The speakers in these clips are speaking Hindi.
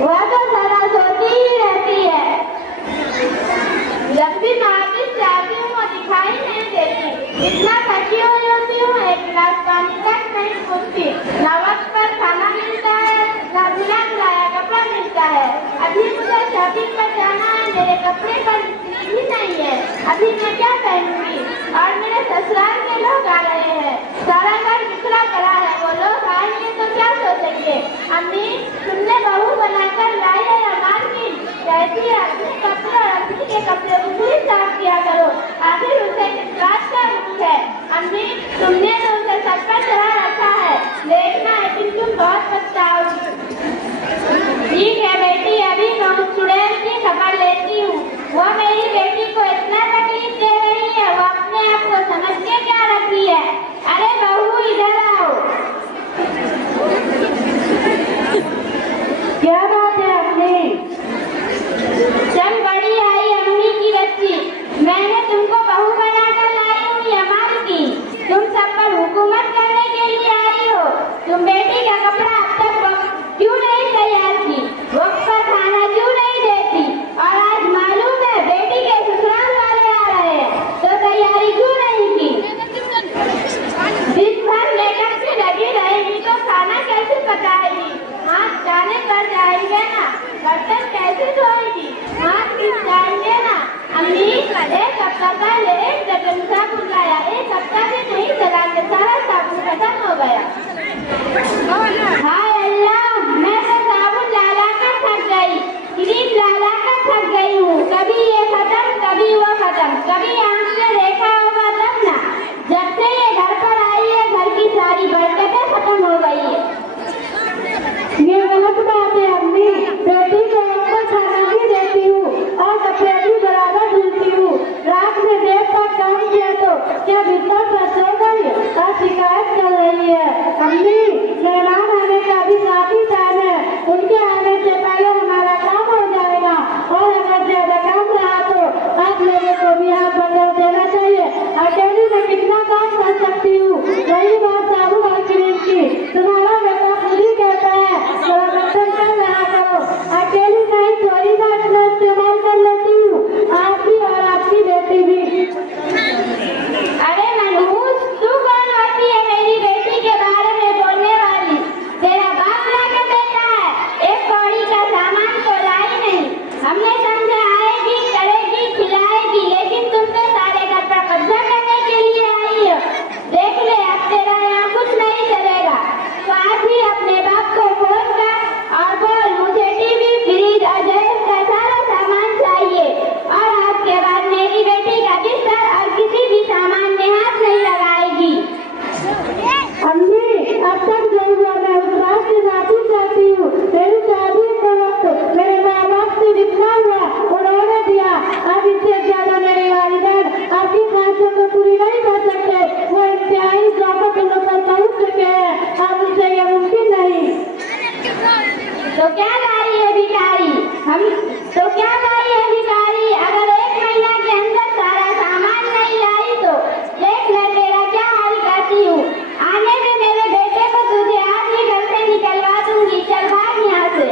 वह तो सदा सोती ही रहती है। जब भी मैं ऑफिस जाती हूँ वो दिखाई नहीं देती। इतना थकी हुई होती हूँ, एक गिलास पानी तक नहीं पूछती। न वक्त पर खाना मिलता है, न धुला धुलाया कपड़ा मिलता है। अभी मुझे शॉपिंग पर जाना है, मेरे कपड़े पर भी नहीं है। अभी मैं क्या पहनूंगी? और मेरे ससुराल के लोग आ रहे हैं। सारा घर बिखरा पड़ा है, वो लोग आएंगे तो क्या सोचेंगे? अम्मी, तुमने बहू बनाकर लाई है या मार्केट? कहती है अपने कपड़े और अपनी के कपड़े उसे साफ किया करो, आखिर उसे किस बात का दुख है? अम्मी, तुमने तो उसे सर पर चढ़ा रखा है, देखना है कि तुम बहुत पछताओगी। ठीक है बेटी, अभी मैं उस चुड़ैल की खबर लेती हूँ। वो मेरी बेटी को इतना तकलीफ दे रही है, वो अपने आप को समझ के क्या रखी है? अरे बहू, इधर आओ। क्या बात है अम्मी? चल बड़ी आई अम्मी की बच्ची, मैंने तुमको बहू बनाकर लाई हूँ या मार की? तुम सब पर हुकूमत करने के लिए आई हो। तुम बेटी का कपड़ा अब तक क्यों नहीं तैयार की? वक्त पर खाना क्यों नहीं देती? और आज मालूम है बेटी के ससुराल वाले आ रहे हैं, तो तैयारी क्यों नहीं की? दिन भर मेकअप से लगी रहेगी तो खाना कैसे पकाएगी? हाथ जाने पर जाएंगे ना, बर्तन कैसे धोएगी? हाथ किस जाएंगे ना। अम्मी, एक हफ्ता पहले एक दर्जन साबुन लाया, एक हफ्ता भी नहीं चला के सारा साबुन खत्म हो गया। हाय अल्लाह, मैं तो साबुन ला ला कर थक गई, क्रीम ला ला कर थक गई हूँ। कभी ये खत्म, कभी वो खत्म, कभी आंख से देखा होगा तब ना। जब से ये घर पर आई है, घर की सारी बरकतें खत्म हो गई है। ये गलत बात है अम्मी। बेटी को वक्त पर खाना भी देती हूँ और कपड़े भी बराबर धुलती हूँ। रात में देर तक काम किया तो क्या बिस्तर पर सो गई और शिकायत कर रही है? अम्मी, मेहमान आने का भी काफी टाइम है, उनके आने से पहले हमारा काम हो जाएगा। और अगर ज्यादा काम रहा तो आप लोगों को भी हाथ बदल देना चाहिए। अकेली में कितना काम कर सकती हूँ? रही बात साबुन और क्रीम की, तुम्हारा बेटा खुद ही कहता है बर्तन कर रहा करो। अकेली नहीं, थोड़ी ना अपना इस्तेमाल कर लेती हूँ, आपकी और आपकी बेटी भी। अरे मनहूस, तू कौन होती है मेरी बेटी के बारे में बोलने वाली? तेरा बाप लाकर देता है, एक कौड़ी का सामान तो लाई नहीं। हमने समझा आएगी, करेगी, खिलाएगी, लेकिन तुम तो सारे घर पर कब्जा करने के लिए आई हो। देख ले, अब तेरा यहाँ कुछ नहीं चलेगा। तो आज ही अपने बाप को फोन कर और बोल, मुझे टीवी, फ्रिज और जहेज का सारा सामान चाहिए। और आज के बाद मेरी बेटी का बिस्तर और किसी भी सामान में हाथ नहीं लगाएगी। अम्मी, अब तक जो हुआ मैं उस बात से माफी चाहती हूँ। मेरी शादी का वक्त मेरे माँ बाप से जितना हुआ उन्होंने दिया, अब इससे ज्यादा मेरे वालिदैन आपकी ख्वाहिशों को पूरी नहीं कर सकते। वो इंतहाई ज़्यादा दिनों पर पहुँच चुके हैं, अब उनसे ये मुमकिन नहीं। तो क्या लाई है भिखारी? अगर एक महीना के अंदर सारा सामान नहीं लाई तो देख ले तेरा क्या हाल करती हूँ। आने में मेरे बेटे को तुझे आज ही घर से निकलवा दूंगी। चल भाग यहाँ से।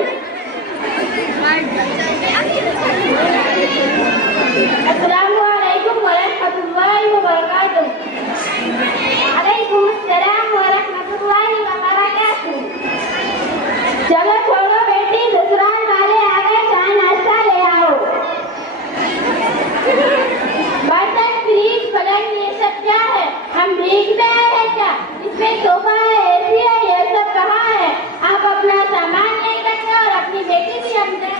अस्सलामुअलैकुम वरहमतुल्लाहि वबरकातुहू। अलैकुमुस्सलाम वरहमतुल्लाहि वबरकातुहू। चलो छोड़ो बेटी, ससुराल वाले आ गए, चाय नाश्ता ले आओ। बर्तन, फ्रिज, पलंग, ये सब क्या है? हम भीख में आए हैं क्या? इसमें सोफा है, एसी है, ये सब कहाँ है? आप अपना सामान नहीं करते और अपनी बेटी भी हम दे।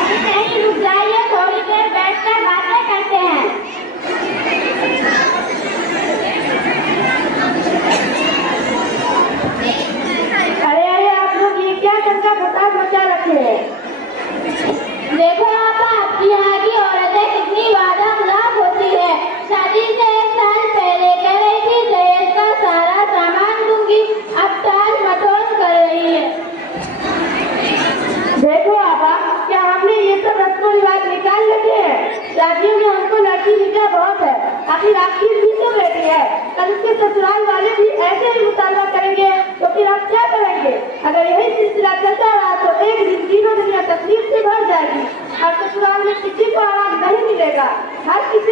अभी कहीं रुक जाइए, थोड़ी देर बैठकर बातें करते हैं। अरे आप लोग ये क्या करना फसाद मचा रखे हैं? देखो आपा, आपकी यहाँ की औरतें कितनी वादा खिलाफ होती है। शादी से एक साल पहले कह रही थी दहेज का सारा सामान दूंगी, अब टाल मटोल कर रही है। देखो आपा, क्या हमने ये सब रस्म रिवाज निकाल रखे हैं? शादियों में हमको लड़की निकाह बहुत है, आखिर आपकी भी तो बेटी है। कल उसके ससुराल वाले भी ऐसे ही मुतालबा करेंगे तो फिर आप क्या करेंगे? अगर यही सिलसिला चलता रहा तो एक दिन तीनों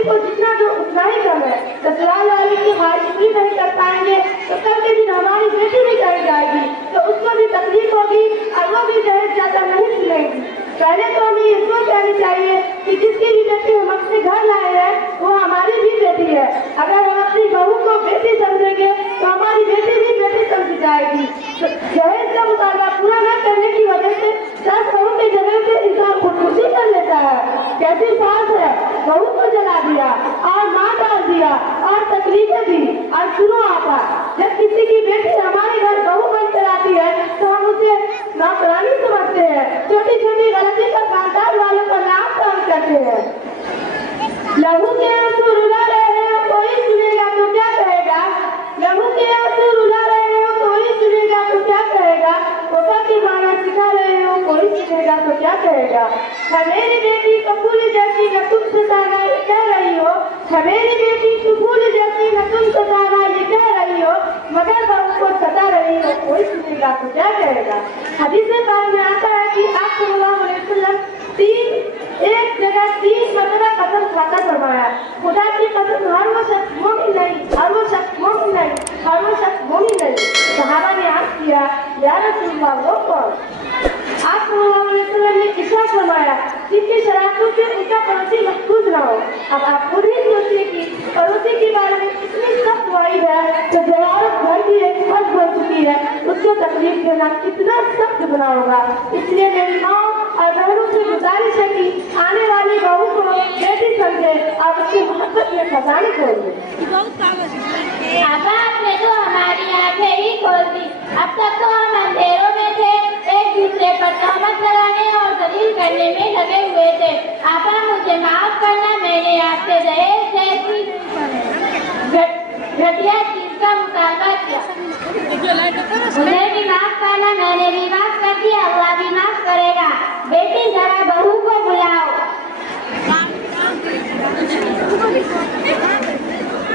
बेटी को जितना जो उतना ही कम है। ससुराल वाले की ख्वाहिश पूरी नहीं कर पाएंगे तो कल के दिन हमारी बेटी भी कर जाएगी तो उसको भी तकलीफ होगी और वो भी दहेज ज्यादा नहीं मिलेगी। पहले तो हमें ये सोच लेनी चाहिए कि जिसकी भी बेटी हम अपने घर लाए हैं वो हमारी भी बेटी है। अगर हम अपनी बहू को बेटी समझेंगे तो हमारी बेटी भी बेटी समझी जाएगी। तो दहेज का मुतालबा पूरा न करने की वजह से 10 बहू के जगह पे इंसान खुदकुशी कर लेता है। कैसी सास है, बहू को जला दिया और मार डाल दिया और तकलीफें दी और सुनो आपा, जब किसी की बेटी हमारे घर बहू बनकर आती है तो हम उसे नौकरानी समझते हैं, छोटी छोटी गलती पर खानदान वालों का नाम काम करते हैं। लहू के आंसू रुला रहे हैं, कोई सुनेगा तो क्या कहेगा। लहू के आंसू रुला रहे हो, कोई सुनेगा तो क्या कहेगा। कोका की माना सिखा रहे हो, कोई सुनेगा तो क्या कहेगा। मेरी बेटी तो फूल जैसी न तुम सताना ये कह रही हो, मेरी बेटी तो फूल जैसी न तुम सताना ये कह रही हो, मगर बहू को सता रही हो, कोई सुनेगा तो क्या कहेगा। हदीस पाक में आता है कि आप सल्लल्लाहु अलैहि वसल्लम एक जगह 3 मरतबा कसम खाता फरमाया। खुदा की कसम, हर वो शख्स मोमिन नहीं, हर वो शख्स मोमिन नहीं, हर वो शख्स मोमिन नहीं। सहाबा ने अर्ज किया, या रसूलल्लाह वो कौन। आप सल्लल्लाहु अलैहि वसल्लम ने इरशाद फरमाया, जिनकी शरारतों से उनका पड़ोसी महफूज न हो। अब आप खुद ही सोचिए कि पड़ोसी के बारे में कितनी सख्त वाइद है, तो जो औरत घर की एक फर्ज बन चुकी है उसको तकलीफ देना कितना सख्त गुनाह होगा। इसलिए मेरी माँ और बहनों से गुजारिश है कि आने वाली बहू को बेटी समझे और उसकी मोहब्बत में खजाने खोले। आपा आपने तो हमारी आंखें ही खोल दी। अब तक तो हम अंधेरों में थे, एक दूसरे पर तहमत लगाने और दलील करने में लगे हुए थे। आपा मुझे माफ करना, मैंने आपसे दहेज जैसी घटिया चीज का मुतालबा किया। मुझे भी माफ करना, मैंने भी माफ कर दिया, अल्लाह भी माफ करेगा। बेटी जरा बहू को बुलाओ।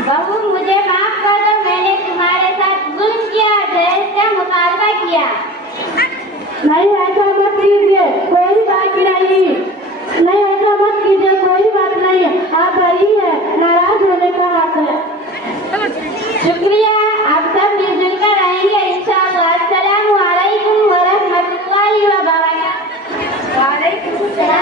बहू मुझे माफ कर दो, मैंने तुम्हारे साथ जुल्म किया, दहेज का मुतालबा किया। नहीं ऐसा मत कीजिए, कोई बात नहीं, नहीं ऐसा मत कीजिए, कोई बात नहीं। आप बड़ी है, नाराज होने का हक है। शुक्रिया, आप सब मिलजुल कर रहेंगे इंशाअल्लाह। अस्सलामु अलैकुम व रहमतुल्लाहि व बरकातहू। वालेकुम सलाम।